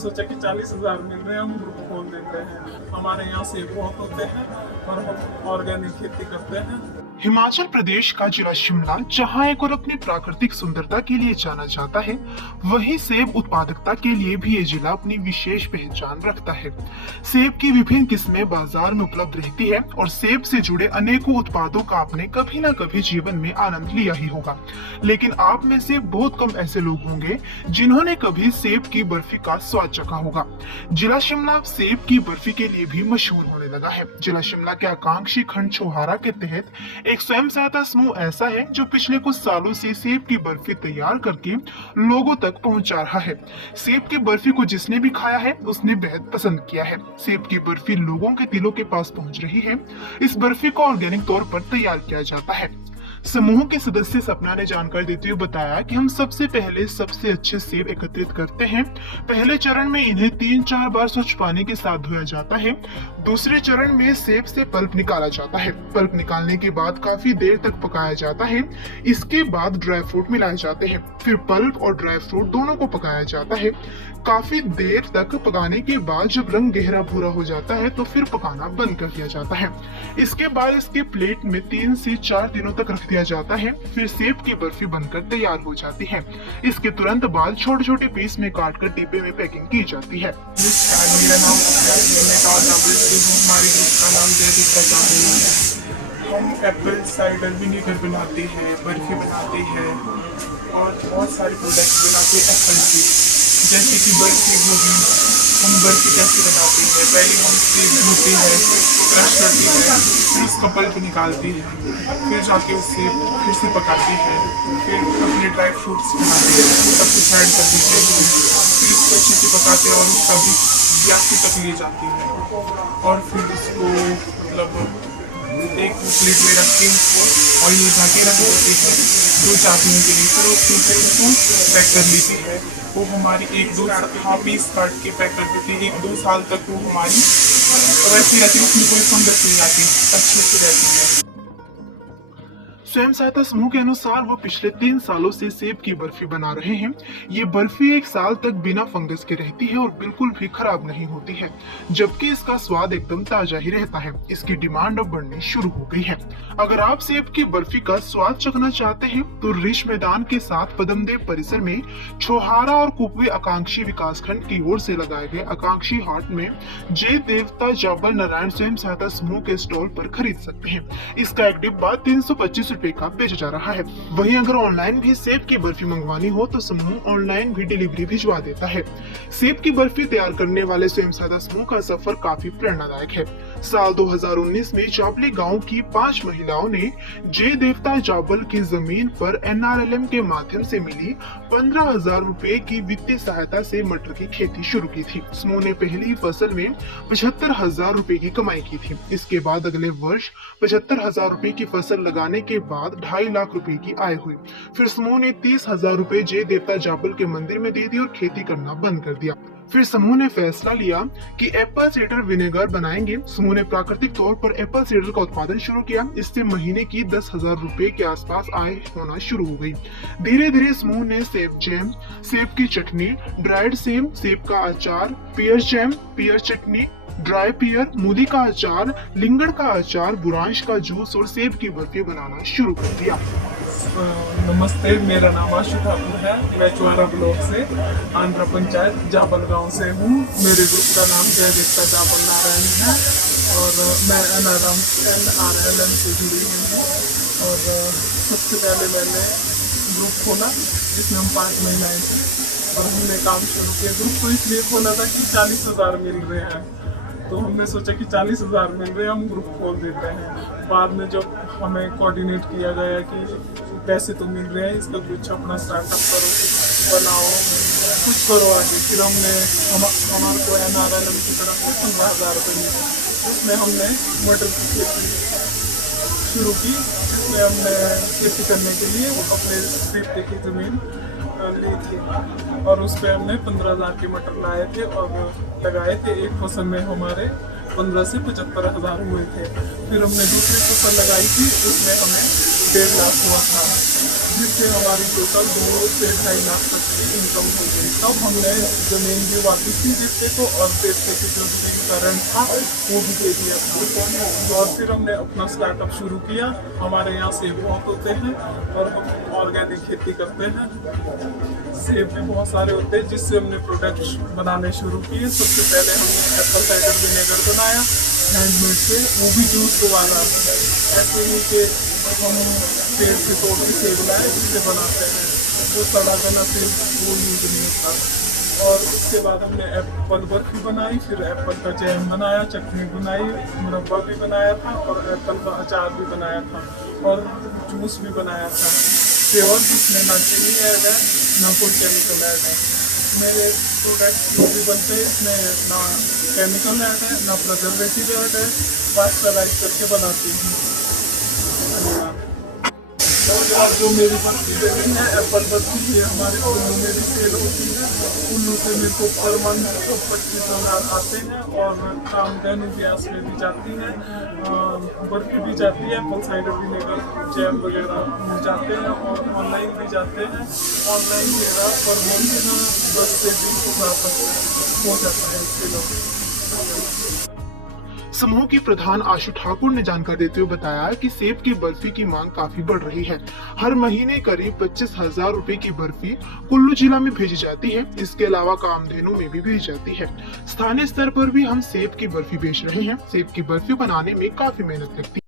सोचा कि 40,000 मिल रहे हैं, हम ग्रुप खोल देते हैं। हमारे यहाँ सेब बहुत होते हैं और हम ऑर्गेनिक खेती करते हैं। हिमाचल प्रदेश का जिला शिमला जहां एक और अपनी प्राकृतिक सुंदरता के लिए जाना जाता है, वहीं सेब उत्पादकता के लिए भी ये जिला अपनी विशेष पहचान रखता है। सेब की विभिन्न किस्में बाजार में उपलब्ध रहती है और सेब से जुड़े अनेकों उत्पादों का आपने कभी ना कभी जीवन में आनंद लिया ही होगा। लेकिन आप में से बहुत कम ऐसे लोग होंगे जिन्होंने कभी सेब की बर्फी का स्वाद चखा होगा। जिला शिमला सेब की बर्फी के लिए भी मशहूर होने लगा है। जिला शिमला के आकांक्षी खंड छोहारा के तहत एक स्वयं सहायता समूह ऐसा है जो पिछले कुछ सालों से सेब की बर्फी तैयार करके लोगों तक पहुंचा रहा है। सेब की बर्फी को जिसने भी खाया है उसने बेहद पसंद किया है। सेब की बर्फी लोगों के दिलों के पास पहुंच रही है। इस बर्फी को ऑर्गेनिक तौर पर तैयार किया जाता है। समूह के सदस्य सपना ने जानकारी देते हुए बताया कि हम सबसे पहले सबसे अच्छे सेब एकत्रित करते हैं। पहले चरण में इन्हें 3-4 बार स्वच्छ पानी के साथ धोया जाता है। दूसरे चरण में सेब से पल्प निकाला जाता है। पल्प निकालने के बाद काफी देर तक पकाया जाता है। इसके बाद ड्राई फ्रूट मिलाए जाते हैं। फिर पल्प और ड्राई फ्रूट दोनों को पकाया जाता है। काफी देर तक पकाने के बाद जब रंग गहरा भूरा हो जाता है तो फिर पकाना बंद कर दिया जाता है। इसके बाद इसके प्लेट में 3 से 4 दिनों तक रख दिया जाता है। फिर सेब की बर्फी बनकर तैयार हो जाती है। इसके तुरंत बाद छोटे छोटे पीस में काटकर डिब्बे में पैकिंग की जाती है। मेरा नाम हमारे ग्रुप का नाम जयदीप है। हम एप्पल साइडर विनेगर बनाते हैं, बर्फी बनाते हैं और बहुत सारे प्रोडक्ट बनाते हैं एप्पल की। जैसे कि बर्फी होगी, हम बर्फी कैसे बनाते हैं, पहले हम सेब धोते हैं, क्रश करते हैं, फिर उसका पल्प निकालते हैं, फिर जाके उससे फिर से पकाते हैं, फिर अपने ड्राई फ्रूट्स बनाते हैं, सब कुछ ऐड कर देते हैं, फिर उसको अच्छे से पकाते हैं और उसका भी ग्यासी तक ले जाते हैं और फिर उसको मतलब एक प्लेट में रख के उसको ऑयल लगा के रख देते हैं 2-4 दिन के लिए। फिर उसको पैक कर लेते हैं। वो हमारी 1-2 हाफ पीस काट के पैक कर देते हैं। 1-2 साल तक वो हमारी वैसी रहती है, उसमें कोई फंगस नहीं आती, अच्छे से रहती है। स्वयं सहायता समूह के अनुसार वो पिछले 3 सालों से सेब की बर्फी बना रहे हैं। ये बर्फी 1 साल तक बिना फंगस के रहती है और बिल्कुल भी खराब नहीं होती है, जबकि इसका स्वाद एकदम ताजा ही रहता है। इसकी डिमांड अब बढ़नी शुरू हो गई है। अगर आप सेब की बर्फी का स्वाद चखना चाहते हैं तो रिश मैदान के साथ पदमदेव परिसर में छोहारा और कुपवी आकांक्षी विकास खंड की ओर से लगाए गए आकांक्षी हाट में जय देवता जाबल नारायण स्वयं सहायता समूह के स्टॉल पर खरीद सकते हैं। इसका एक डिब्बा 325 रुपए का बेचा जा रहा है। वहीं अगर ऑनलाइन भी सेब की बर्फी मंगवानी हो तो समूह ऑनलाइन भी डिलीवरी भिजवा देता है। सेब की बर्फी तैयार करने वाले स्वयं सहायता समूह का सफर काफी प्रेरणादायक है। साल 2019 में जाबली गांव की 5 महिलाओं ने जय देवता जाबल की जमीन पर NRLM के माध्यम से मिली 15,000 रुपए की वित्तीय सहायता से मटर की खेती शुरू की थी। समूह ने पहली फसल में 75,000 रुपए की कमाई की थी। इसके बाद अगले वर्ष 75,000 रुपए की फसल लगाने के बाद 2.5 लाख रुपए की आय हुई। फिर समूह ने 30,000 रुपए जय देवता जाबल के मंदिर में दे दी और खेती करना बंद कर दिया। फिर समूह ने फैसला लिया कि एप्पल साइडर विनेगर बनाएंगे। समूह ने प्राकृतिक तौर पर एप्पल साइडर का उत्पादन शुरू किया। इससे महीने की 10,000 रुपए के आसपास आय होना शुरू हो गई। धीरे धीरे समूह ने सेब जैम, सेब की चटनी, ड्राइड सेब, सेब का अचार, पियर जैम, पियर चटनी, ड्राई पियर, मूली का अचार, लिंगड़ का अचार, बुरांश का जूस और सेब की बर्फी बनाना शुरू कर दिया। नमस्ते, मेरा नाम आशु ठाकुर है। मैं चुआरा ब्लॉक से आंध्र पंचायत जाबल गांव से हूँ। मेरे ग्रुप का नाम जय देवता जाबल नारायण है और मैं NRLM से जुड़ी हुई हूँ। और सबसे पहले मैंने ग्रुप खोला जिसमें हम 5 महिलाएं थी और हमने काम शुरू किया। ग्रुप को इसलिए खोला था कि 40,000 मिल रहे हैं, तो हमने सोचा कि 40,000 मिल रहे हैं, हम ग्रुप खोल देते हैं। बाद में जब हमें कोऑर्डिनेट किया गया कि पैसे तो मिल रहे हैं, इसका कुछ अपना स्टार्टअप करो, बनाओ, कुछ करो आगे। फिर हमने हमारे को NRLM की तरफ से 15,000 रुपये मिले। उसमें हमने मटर की खेती शुरू की, जिसमें हमने खेती करने के लिए अपने 50 की ज़मीन ली थी और उस पर हमने 15,000 के मटर लाए थे और लगाए थे। एक फसल में हमारे 15 से 75,000 हुए थे। फिर हमने दूसरी फसल लगाई थी, उसमें हमें 1.5 लाख हुआ था। जिससे हमारी टोटल 2 से 2.5 लाख तक की इनकम हो गई। तब हमने जमीन भी वापस भी देखते को और देखते कि जो करंट था वो भी दे दिया था। और फिर हमने अपना स्टार्टअप शुरू किया। हमारे यहाँ सेब बहुत होते हैं और हम ऑर्गेनिक खेती करते हैं। सेब भी बहुत सारे होते हैं जिससे हमने प्रोडक्ट बनाने शुरू किए। सबसे पहले हमने एप्पल साइडर विनेगर बनाया हैंडमेड से, वो भी जूस वाला। ऐसे ही कि हम पेड़ से तोड़ के सेब लाए उससे बनाते हैं, वो सड़ा गला सेब वो यूज नहीं होता। और उसके बाद हमने एप्पल बर्फी बनाई, फिर एप्पल का जैम बनाया, चटनी बनाई, मुरब्बा भी बनाया था और एप्पल का अचार भी बनाया था और जूस भी बनाया था। फ्लेवर जिसमें ना चीनी ऐड है ना कोई केमिकल ऐड है। मेरे प्रोडक्ट जो भी बनते हैं इसमें ना केमिकल ऐड है ना प्रिजर्वेटिव ऐड है, पास्चराइज करके बनाती हूँ। और जो मेरी बर्फी देती है एप्पल बर्फी, ये हमारे कुल्लू में भी सेल होती है। कुल्लू से मेरे को पर मंथ 25,000 आते हैं और कामधेनु ब्यास में भी जाती है, बर्फी भी जाती है, एप्पल साइडर विनेगर जैम वगैरह भी जाते हैं और ऑनलाइन भी जाते हैं। ऑनलाइन मेरा पर मंथ 10 से 20,000 तक हो जाता है किलो। समूह की प्रधान आशु ठाकुर ने जानकारी देते हुए बताया कि सेब की बर्फी की मांग काफी बढ़ रही है। हर महीने करीब 25,000 रुपए की बर्फी कुल्लू जिला में भेजी जाती है। इसके अलावा कामधेनु में भी भेजी जाती है। स्थानीय स्तर पर भी हम सेब की बर्फी बेच रहे हैं। सेब की बर्फी बनाने में काफी मेहनत लगती है।